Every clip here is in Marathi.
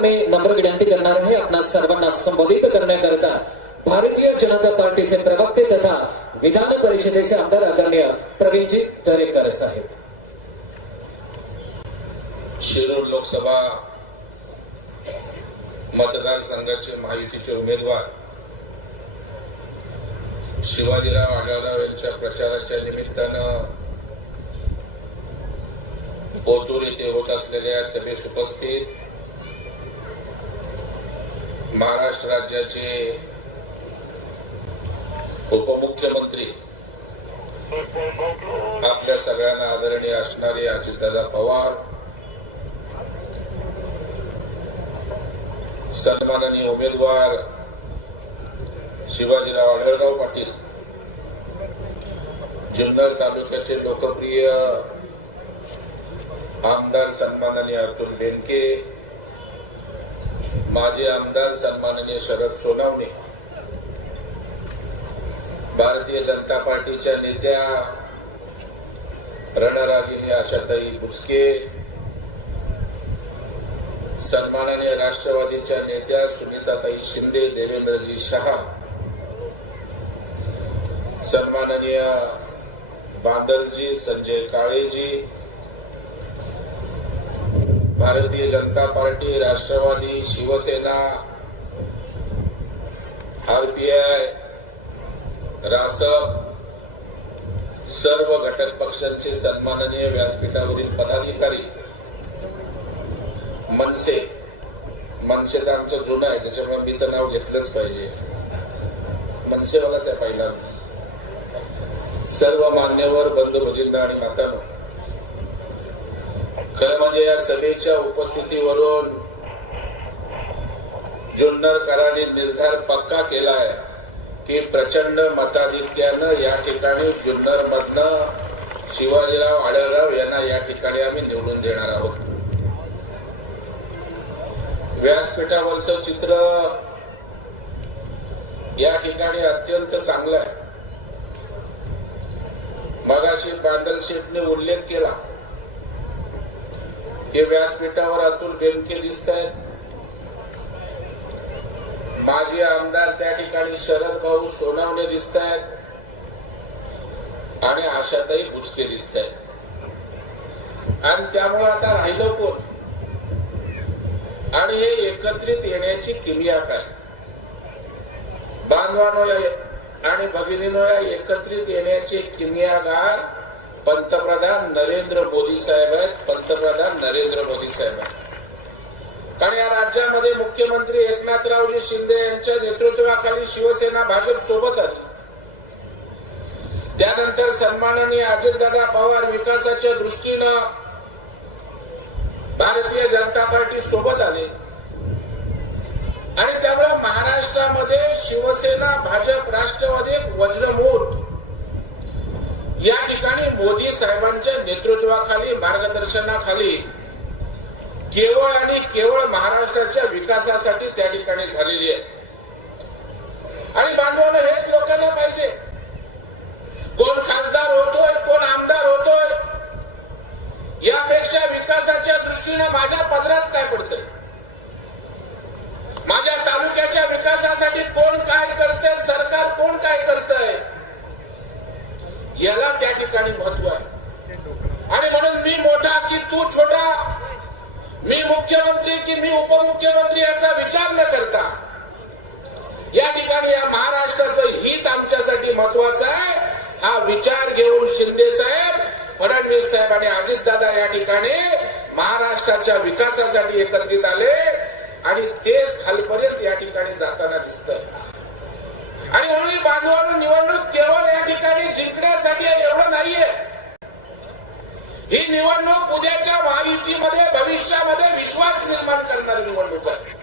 मी नम्र विनंती करणार आहे आपणा सर्वांना संबोधित करण्याकरता भारतीय जनता पार्टीचे प्रवक्ते तथा विधान परिषदेचे आमदार आदरणीय प्रवीणजी दरेकर साहेब. शिरूर लोकसभा मतदारसंघाचे महायुतीचे उमेदवार शिवाजीराव आढळराव यांच्या प्रचाराच्या निमित्तानं ओतूर येथे होत असलेल्या सभेस उपस्थित महाराष्ट्र राज्याचे उपमुख्यमंत्री आपल्या सगळ्यांना आदरणीय असणारे अजितदादा पवार सन्माननीय उमेदवार शिवाजीराव आढळराव पाटील जुन्नर तालुक्याचे लोकप्रिय आमदार सन्माननीय अतुल लेंके माजी आमदार सन्माननीय शरद सोनावणे भारतीय जनता पार्टीच्या नेत्या रणरागिनी आशाताई बुचके सन्माननीय राष्ट्रवादीच्या नेत्या सुनीताताई शिंदे देवेंद्रजी शहा सन्माननीय बांदलजी संजय काळेजी भारतीय जनता पार्टी राष्ट्रवादी शिवसेना आरपीआय रासप सर्व घटक पक्षांचे सन्माननीय व्यासपीठावरील पदाधिकारी मनसे मनसे तर आमचं जुनं आहे त्याच्यामुळे मी तर नाव घेतलंच पाहिजे. मनसेवालाच आहे पहिला सर्व मान्यवर बंधू भगिंदा आणि मातानो खरं या सभेच्या उपस्थितीवरून जुन्नरकरांनी निर्धार पक्का केलाय की प्रचंड मताधिक्यानं या ठिकाणी जुन्नर मधनं शिवाजीराव आढळराव यांना या ठिकाणी आम्ही निवडून देणार आहोत. व्यासपीठावरचं चित्र या ठिकाणी अत्यंत चांगलं आहे. मगाशी बांदल शेठने उल्लेख केला. ते व्यासपीठावर अतुल बेनके दिसत आहेत माजी आमदार त्या ठिकाणी शरद भाऊ सोनावणे दिसत आहेत आणि आशाताई भुसके दिसत आहेत आणि त्यामुळे आता राहिलं कोण? आणि हे एकत्रित येण्याची किमिया काय बांधवानो आणि भगिनीनो या एकत्रित येण्याचे किमियागार पंतप्रधान नरेंद्र मोदी साहेब आहेत. पंतप्रधान नरेंद्र मोदी साहेबांना आहेत. कारण या राज्यामध्ये मुख्यमंत्री एकनाथरावजी शिंदे यांच्या नेतृत्वाखाली शिवसेना भाजप सोबत आली. त्यानंतर सन्माननीय अजितदादा पवार विकासाच्या दृष्टीनं भारतीय जनता पार्टी सोबत आले. आणि त्यामुळे महाराष्ट्रामध्ये शिवसेना भाजप राष्ट्रवादी एक वज्रमूठ या ठिकाणी मोदी साहेबांच्या नेतृत्वाखाली मार्गदर्शनाखाली केवळ आणि केवळ महाराष्ट्राच्या विकासासाठी त्या ठिकाणी झालेली आहे. आणि बांधवानं हेच लोकांना पाहिजे. कोण खासदार होतोय कोण आमदार होतोय यापेक्षा विकासाच्या दृष्टीने माझ्या पदरात काय पडतंय? माझ्या तालुक्याच्या विकासासाठी कोण काय करतंय सरकार कोण काय करतंय? याला त्या ठिकाणी महत्त्व आहे. आणि म्हणून मी मोठा की तू छोटा मी मुख्यमंत्री की मी उपमुख्यमंत्री याचा विचार न करता या ठिकाणी या महाराष्ट्राचं हित आमच्यासाठी महत्वाचं आहे हा विचार घेऊन शिंदे साहेब फडणवीस साहेब आणि अजितदादा या ठिकाणी महाराष्ट्राच्या विकासासाठी एकत्रित आले आणि तेच खालपर्यंत या ठिकाणी जाताना दिसतं आणि म्हणून निवडणूक केवळ या ठिकाणी जिंकण्यासाठी एवढं नाहीये. ही निवडणूक उद्याच्या महायुतीमध्ये भविष्यामध्ये विश्वास निर्माण करणारी निवडणूक आहे.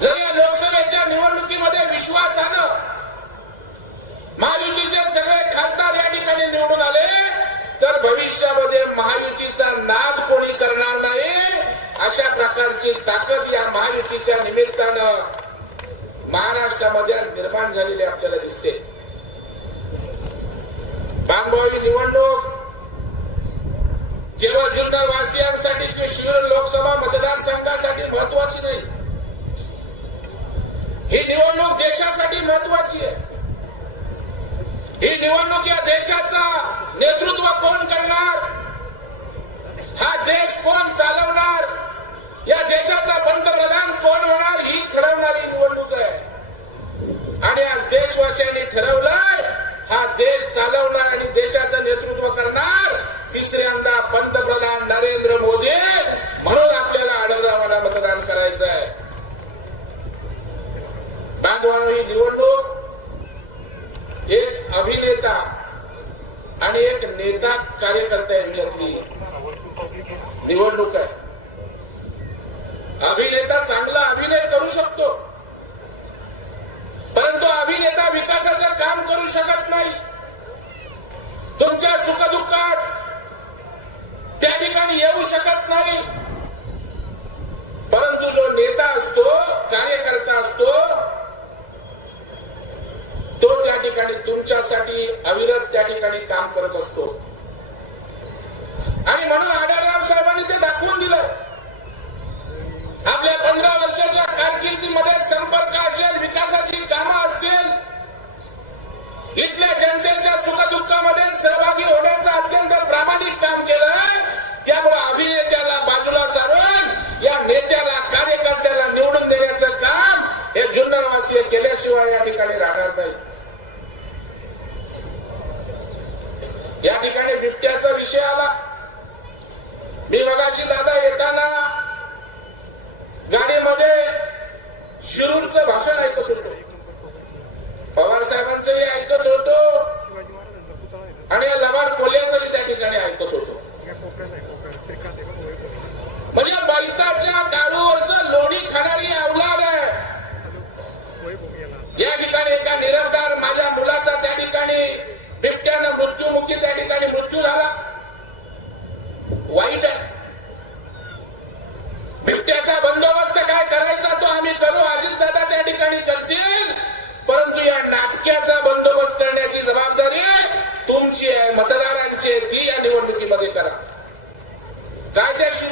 जर या लोकसभेच्या निवडणुकीमध्ये विश्वास आलं महायुतीचे सगळे खासदार या ठिकाणी निवडून आले तर भविष्यामध्ये महायुतीचा नाद कोणी करणार नाही? अशा प्रकारची ताकद या महायुतीच्या निमित्तानं महाराष्ट्रामध्ये आज निर्माण झालेली आपल्याला दिसते. बांबोळी निवडणूक. केवळ जुन्नर वासियांसाठी किंवा शिरूर लोकसभा मतदारसंघासाठी महत्वाची नाही. ठरवलाय. हा देश चालवला आणि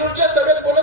आयुष्यात सगळ्यात कोणाला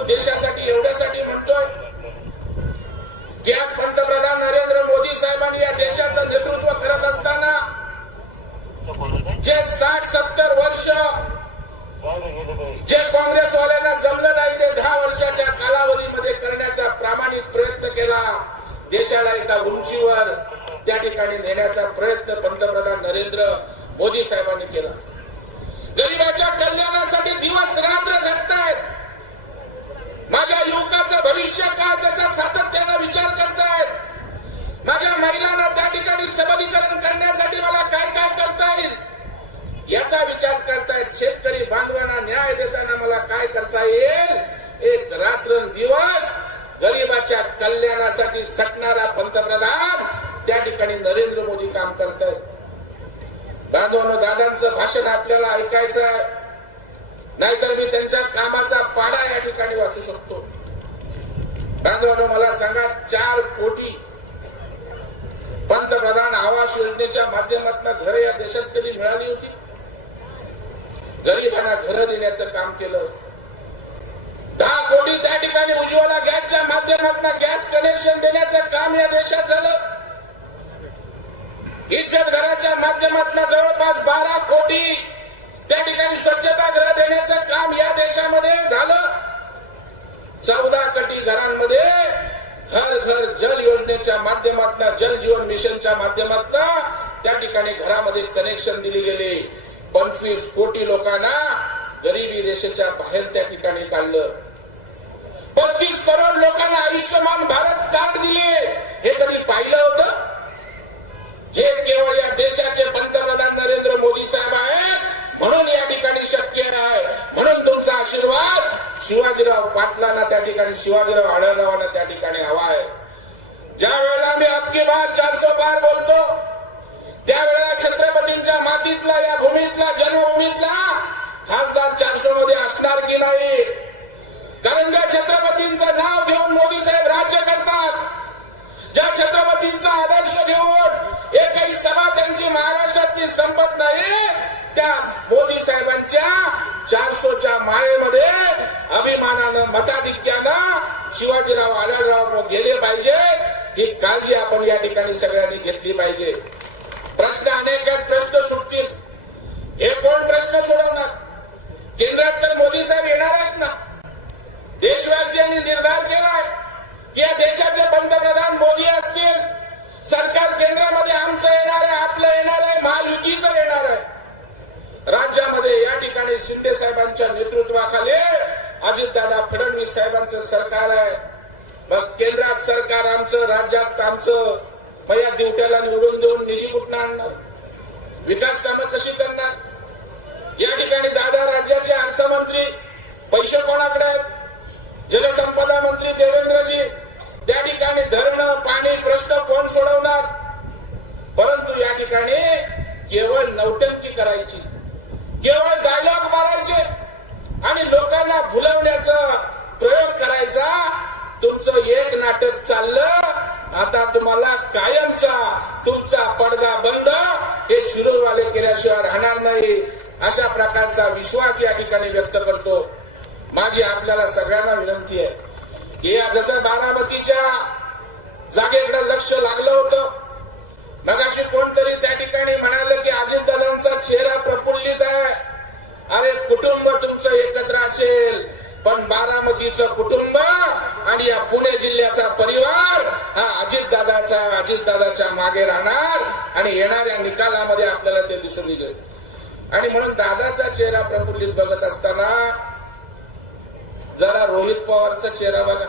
उद्देशासाठी एवढ्यासाठी म्हणतोय. की आज पंतप्रधान नरेंद्र मोदी साहेबांनी या देशाचं नेतृत्व करत असताना जे साठ सत्तर वर्ष जे काँग्रेसवाल्यांना जमलं नाही ते दहा वर्षाच्या कालावधीमध्ये करण्याचा प्रामाणिक प्रयत्न केला. देशाला एका उंचीवर त्या ठिकाणी नेण्याचा प्रयत्न पंतप्रधान नरेंद्र मोदी साहेबांनी केला. गरीबाच्या कल्याण नाहीतर मी त्यांच्या कामाचा पाडा या ठिकाणी वाचू शकतो. बांधवांनो मला सांगा चार कोटी पंतप्रधान आवास योजनेच्या माध्यमातून घरे या देशात कधी मिळाली होती? गरिबांना घरं देण्याचं काम केलं. दहा कोटी त्या ठिकाणी उज्ज्वला गॅसच्या माध्यमातून गॅस कनेक्शन देण्याचं काम या देशात झालं. इज्जत घराच्या माध्यमातून जवळपास बारा कोटी माध्यमातून जल जीवन मिशनच्या माध्यमातून त्या ठिकाणी घरामध्ये कनेक्शन दिली गेले. पंचवीस कोटी लोकांना गरिबी रेषेच्या बाहेर त्या ठिकाणी काढलं. पस्तीस करोड लोकांना आयुष्यमान भारत कार्ड दिले. हे कधी पाहिलं होतं? हे केवळ या देशाचे पंतप्रधान नरेंद्र मोदी साहेब आहेत. म्हणून या ठिकाणी शक्य आहे. म्हणून तुमचा आशीर्वाद शिवाजीराव पाटलांना त्या ठिकाणी शिवाजीराव आढळरावांना त्या ठिकाणी हवा आहे. ज्या वेळेला मी आपकी बार चारशे बार बोलतो त्यावेळेला छत्रपतींच्या मातीतला या भूमीतला जन्मभूमीतला खासदार चारशे मध्ये असणार की नाही? कारण ज्या छत्रपतींचं नाव घेऊन मोदी साहेब राज्य करतात ज्या छत्रपतींचा आदर्श घेऊन एकही सभा त्यांची महाराष्ट्रातली संपत नाही त्या मोदी साहेबांच्या चारशोच्या माळेमध्ये अभिमानानं मताधिक्यानं शिवाजीराव आढळराव गेले पाहिजे. ही काळजी आपण या ठिकाणी सगळ्यांनी घेतली पाहिजे. प्रश्न अनेक आहेत प्रश्न सुटतील. हे कोण प्रश्न सोडवणार? केंद्रात तर मोदी साहेब येणार आहेत ना? देशवासियांनी निर्धार केलाय की या देशाचे पंतप्रधान मोदी असतील सरकार केंद्रामध्ये आमचं येणार आहे आपलं येणार आहे महायुतीचं येणार आहे. राज्यामध्ये या ठिकाणी शिंदे साहेबांच्या नेतृत्वाखाली अजितदादा फडणवीस साहेबांचं सरकार आहे. केंद्रात सरकार आमचं राज्यात आमचं मग या दिवट्याला निवडून देऊन निधी कुठं आणणार? विकास कामं कशी करणार? या ठिकाणी दादा राज्याचे अर्थमंत्री पैसे कोणाकडे आहेत? जलसंपदा मंत्री देवेंद्रजी त्या ठिकाणी धरणं पाणी प्रश्न कोण सोडवणार? परंतु या ठिकाणी मागे राहणार आणि येणाऱ्या निकालामध्ये आपल्याला ते दिसून येईल आणि म्हणून दादाचा चेहरा प्रफुल्लित बघत असताना जरा रोहित पवारचा चेहरा बघा.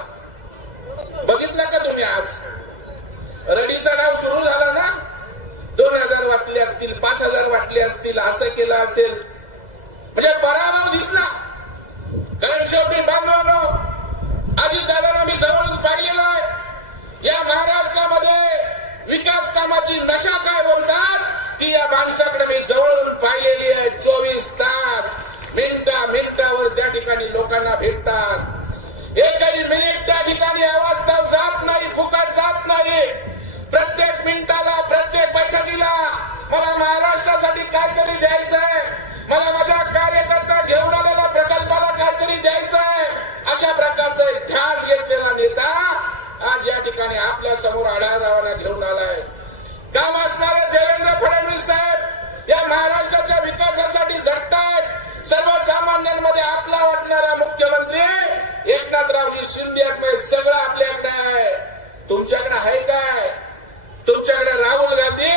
ठिकाणी आपल्यासमोर आढळरावांना घेऊन आलाय. काम असणारे देवेंद्र फडणवीस साहेब या महाराष्ट्राच्या विकासासाठी झटतायत. सर्वसामान्यांमध्ये आपला वाटणारा मुख्यमंत्री एकनाथरावजी शिंदे सगळं आपल्याकडे आहे. तुमच्याकडे आहे काय? तुमच्याकडे राहुल गांधी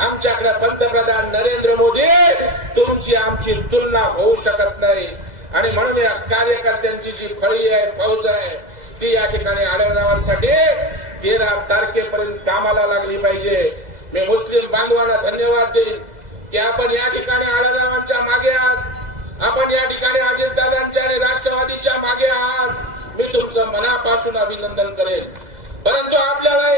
आमच्याकडे पंतप्रधान नरेंद्र मोदी तुमची आमची तुलना होऊ शकत नाही. आणि म्हणून या कार्यकर्त्यांची जी फळी आहे फौज आहे ती या ठिकाणी आढळरावांसाठी तेरा तारखेपर्यंत कामाला लागली पाहिजे. मी मुस्लिम बांधवाला धन्यवाद देईन. की आपण या ठिकाणी आढळरावांच्या मागे आहात. आपण या ठिकाणी अजितदादांच्या आणि राष्ट्रवादीच्या मागे आहात. मी तुमचं मनापासून अभिनंदन करेन. परंतु आपल्याला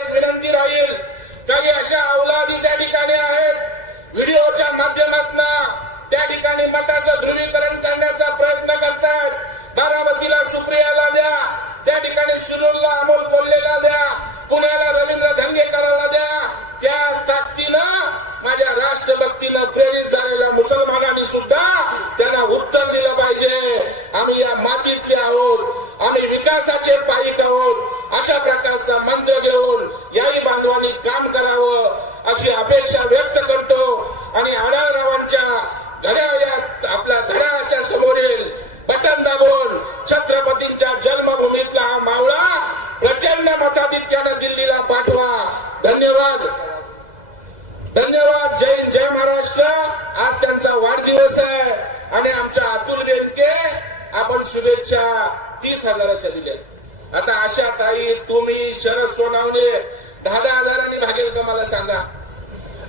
तुम्ही शरद सोनावणे दहा दहा हजारांनी भागेल का मला सांगा?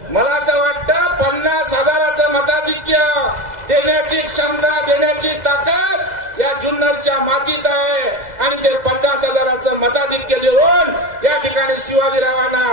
मला तर वाटतं पन्नास हजाराचं मताधिक्य देण्याची क्षमता देण्याची ताकद या जुन्नरच्या मातीत आहे. आणि ते पन्नास हजाराचं मताधिक्य देऊन या ठिकाणी शिवाजीरावांना